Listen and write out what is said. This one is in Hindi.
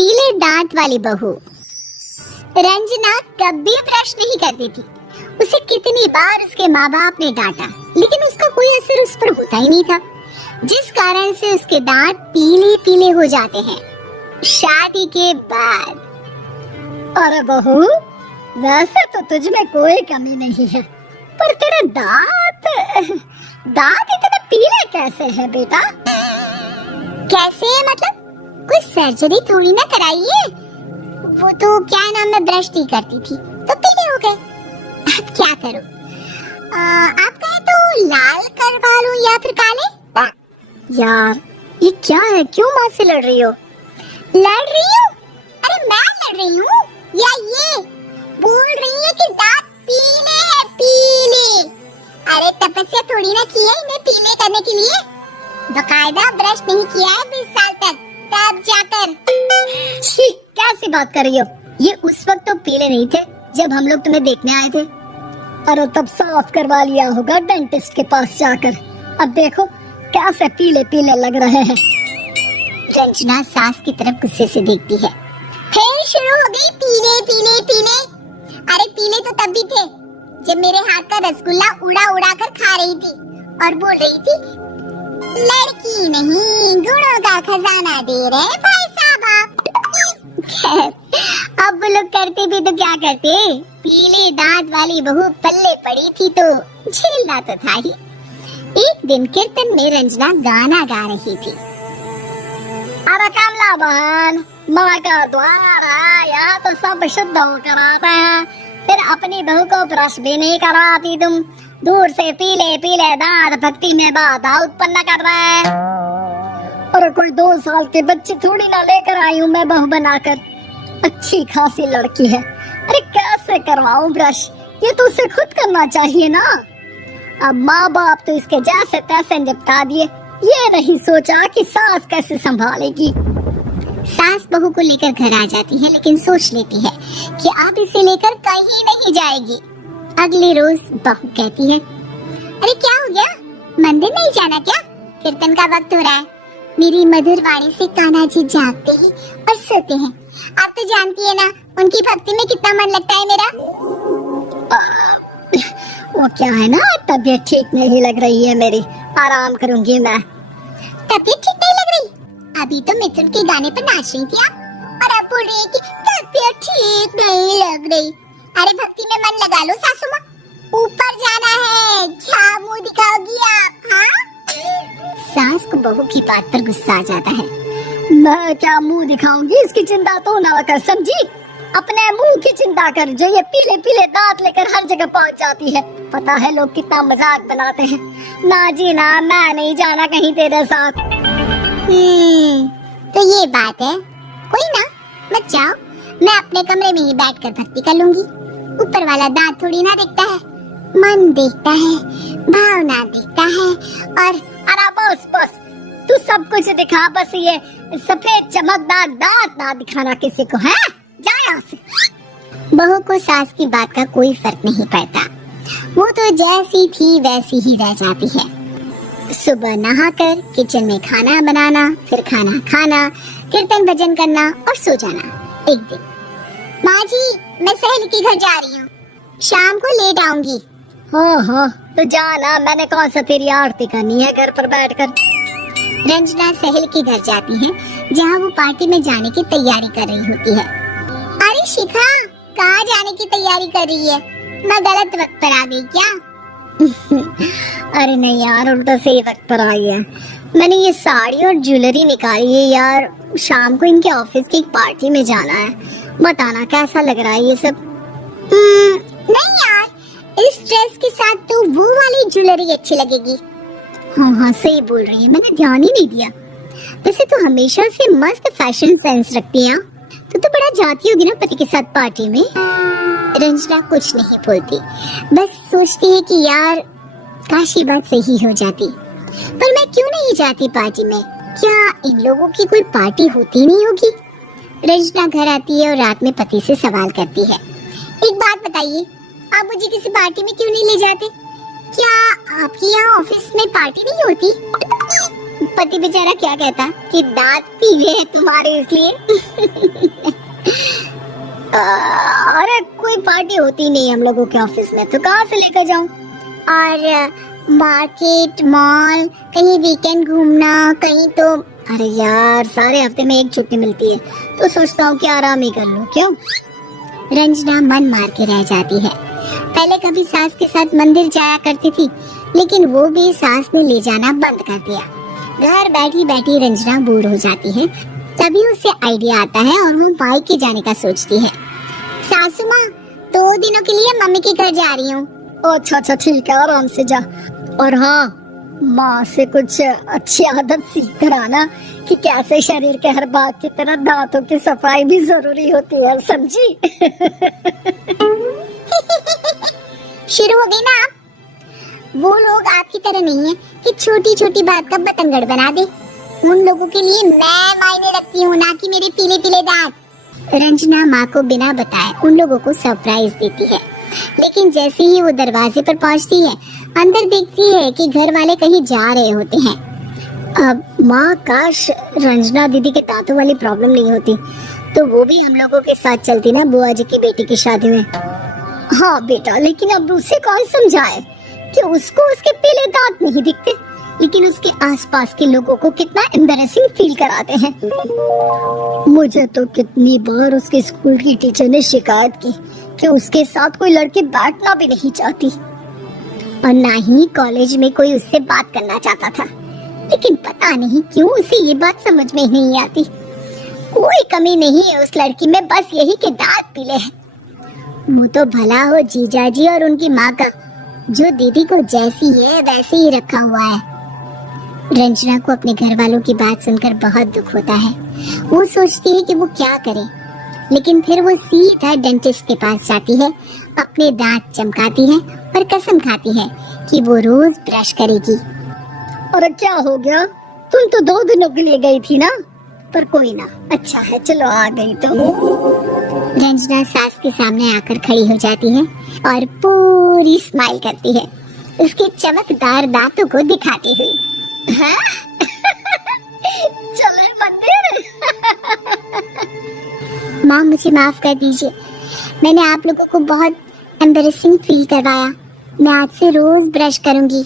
पीले दांत वाली बहू। रंजना कभी ब्रश नहीं करती थी। उसे कितनी बार उसके माँ बाप ने डांटा, लेकिन उसका कोई असर उस पर होता ही नहीं था, जिस कारण से उसके दांत पीले पीले हो जाते हैं। शादी के बाद। अरे बहू, वैसे तो तुझ में कोई कमी नहीं है, पर तेरे दांत इतने पीले कैसे हैं बेटा? कैसे मतलब? कोई सर्जरी थोड़ी ना कराई है। वो तो क्या नाम, मैं ब्रश नहीं करती थी तो पीले हो गए। अब क्या करूं? आप कहें तो लाल करवा लूं या फिर काले? यार ये क्या है, क्यों माँ से लड़ रही हो? लड़ रही हूँ? अरे मैं लड़ रही हूँ या ये बोल रही है कि दांत पीले हैं, पीले। अरे तपस्या थोड़ी ना की है इन्हें पीले करने के लिए। बकायदा ब्रश नहीं किया है 20 साल तक, तब जाकर। छी, कैसी बात कर रही हो? ये उस वक्त तो पीले नहीं थे जब हम लोग तुम्हें देखने आए थे। अरे तब साफ करवा लिया होगा डेंटिस्ट के पास जाकर। अब देखो कैसे पीले पीले लग रहे हैं। रंजना सास की तरफ गुस्से से देखती है। फिर शुरू हो गई पीले पीले पीले। अरे पीले तो तब भी थे जब मेरे हाथ का रसगुल्ला उड़ा उड़ा कर खा रही थी और बोल रही थी, लड़की नहीं गुणों का खजाना दे रहे भाई साहब। अब वो लोग करते भी तो क्या करते, पीले दांत वाली बहू पल्ले पड़ी थी तो झेलना तो था ही। एक दिन कीर्तन में रंजना गाना गा रही थी। अरे कमला बहन, माँ का द्वार आया तो सब शुद्ध कराते हैं, फिर अपनी बहू को ब्रश भी नहीं कराती तुम। दूर से पीले पीले दांत भक्ति में बाधा उत्पन्न कर रहे हैं। अरे कोई 2 साल के बच्चे थोड़ी ना लेकर आई हूँ मैं बहू बनाकर। अच्छी खासी लड़की है, अरे कैसे करवाऊं ब्रश? ये तो उसे खुद करना चाहिए ना। अब माँ बाप तो इसके जैसे तैसे निपटा दिए, ये नहीं सोचा कि सास कैसे संभालेगी। सास बहू को लेकर घर आ जाती है, लेकिन सोच लेती है कि अब इसे लेकर कहीं नहीं जाएगी। अगले रोज बहू कहती है, अरे क्या हो गया, मंदिर नहीं जाना क्या? कीर्तन का वक्त हो रहा है। मेरी मधुर वाणी से कान्हा जी जागते हैं और सोते हैं। आप तो जानती है ना उनकी भक्ति में कितना मन लगता है मेरा। वो क्या है ना, तबीयत ठीक नहीं लग रही है मेरी, आराम करूंगी मैं। तबीयत ठीक नहीं लग रही? अभी तो मिथुन के गाने पर नाच रही थी आप, और आप बोल रही है कि तबीयत ठीक नहीं लग रही। अरे भक्ति में मन लगा लो सासू माँ, ऊपर जाना है, क्या मुंह दिखाओगी आप? हाँ? सास को बहू की बात पर गुस्सा आ जाता है। मैं क्या मुंह दिखाऊंगी, इसकी चिंता तो ना कर, समझी? अपने मुंह की चिंता कर, जो ये पीले पीले दांत लेकर हर जगह पहुंच जाती है। पता है लोग कितना मजाक बनाते हैं। ना जी ना, मैं नहीं जाना कहीं तेरे साथ। तो ये बात है, कोई ना, मत जाओ, मैं अपने कमरे में ही बैठकर भक्ति कर लूंगी। ऊपर वाला दांत थोड़ी ना देखता है, मन देखता है, भावना देखता है। और अरे बस बस, तू सब कुछ दिखा, बस ये सफेद चमकदार दांत ना दिखाना किसी को, है? जा यहाँ से। बहू को सास की बात का कोई फर्क नहीं पड़ता, वो तो जैसी थी वैसी ही रह जाती है। सुबह नहाकर किचन में खाना बनाना, फिर खाना खाना, कीर्तन भजन करना और सो जाना। एक दिन, माँ जी मैं सहेली के घर जा रही हूँ, शाम को लेट आऊंगी। हाँ, तो जाना, मैंने कौन सा तेरी आरती करनी है घर पर बैठकर। रंजना सहेली के घर जाती है, जहाँ वो पार्टी में जाने की तैयारी कर रही होती है। अरे शिखा, कहाँ जाने की तैयारी कर रही है? मैं गलत वक्त पर आ गई क्या? अरे नहीं यार, उल्टा सही वक्त पर आ गया। मैंने ये साड़ी और ज्वेलरी निकाली है यार, शाम को इनके ऑफिस की एक पार्टी में जाना है। बताना कैसा लग रहा है ये सब? नहीं यार, इस ड्रेस के साथ तो वो वाली ज्वेलरी अच्छी लगेगी। हाँ, सही बोल रही है, मैंने ध्यान ही नहीं दिया। वैसे तो हमेशा से मस्त फैशन सेंस रखती है, तो बड़ा जाती होगी ना पति के साथ पार्टी में। रंजना कुछ नहीं बोलती, बस सोचती है कि यार काश ये बात सही हो जाती, पर मैं क्यों नहीं जाती पार्टी में? क्या इन लोगों की कोई पार्टी होती नहीं होगी? रंजना घर आती है और रात में पति से सवाल करती है, एक बात बताइए, आप मुझे किसी पार्टी में क्यों नहीं ले जाते? क्या आपके यहाँ ऑफिस में पार्टी नहीं होती? पति बेचारा क्या कहता कि दांत पीले हैं तुम्हारे इसलिए। अरे कोई पार्टी होती नहीं हम लोगों के ऑफिस में, तो कहाँ से लेकर जाऊं? और मार्केट, मॉल, कहीं वीकेंड घूमना, कहीं तो अरे यार सारे हफ्ते में एक छुट्टी मिलती है, तो सोचता हूँ कि आराम ही कर लूं। क्यों? रंजना मन मार के रह जाती है। पहले कभी सास के साथ मंदिर जाया करती थी, लेकिन वो भी सास ने ले जाना बंद कर दिया। घर बैठी बैठी रंजना बोर हो जाती है। तभी उसे आइडिया आता है और वो मायके जाने का सोचती है। सासू माँ, 2 दिनों के लिए मम्मी के घर जा रही हूँ। अच्छा ठीक है, आराम से जा। और हाँ, माँ से कुछ अच्छी आदत सीख कर आना कि कैसे शरीर के हर भाग की तरह दांतों की सफाई भी जरूरी होती है, समझी? शुरू हो गई ना आप? वो लोग आपकी तरह नहीं है कि छोटी छोटी बात का बतंगड़ बना दे। उन लोगों के लिए मैं मायने रखती हूँ, ना कि मेरे पीले पीले दांत। रंजना माँ को बिना बताए उन लोगों को सरप्राइज देती है, लेकिन जैसे ही वो दरवाजे पर पहुँचती है, अंदर देखती है कि घर वाले कहीं जा रहे होते हैं। अब माँ, काश रंजना दीदी के दांतों वाली प्रॉब्लम नहीं होती, तो वो भी हम लोगों के साथ चलती ना बुआ जी की बेटी की शादी में। हाँ बेटा, लेकिन अब उसे कौन समझाए कि उसको उसके पीले दांत नहीं दिखते, लेकिन उसके आसपास के लोगों को कितना एम्बैरेसिंग फील कराते हैं। मुझे तो कितनी बार उसके स्कूल की टीचर ने शिकायत की कि उसके साथ कोई लड़की बैठना भी नहीं चाहती, और ना ही कॉलेज में कोई उससे बात करना चाहता था। लेकिन पता नहीं क्यों उसे ये बात समझ में ही नहीं आती। कोई कमी नहीं है उस लड़की में, बस यही कि दांत पीले हैं। मुँह तो भला हो जीजाजी और उनकी माँ का, जो दीदी को जैसी है वैसे ही रखा हुआ है। रंजना को अपने घर वालों की बात सुनकर बहुत दुख होता है। वो सोचती है कि वो क्या करे, लेकिन फिर वो सीधा डेंटिस्ट के पास जाती है, अपने दांत चमकाती है और कसम खाती है कि वो रोज ब्रश करेगी। और क्या हो गया? तुम तो 2 दिनों के लिए गई थी ना, पर कोई ना, अच्छा है, चलो आ गई तो। रंजना सास के सामने आकर खड़ी हो जाती है और पूरी स्माइल करती है, उसके चमकदार दांतों को दिखाती हुई। हैं? चले मंदिर? माँ, मुझे माफ कर दीजिए, मैंने आप लोगों को बहुत एम्बैरेसिंग फील करवाया। मैं आज से रोज ब्रश करूंगी।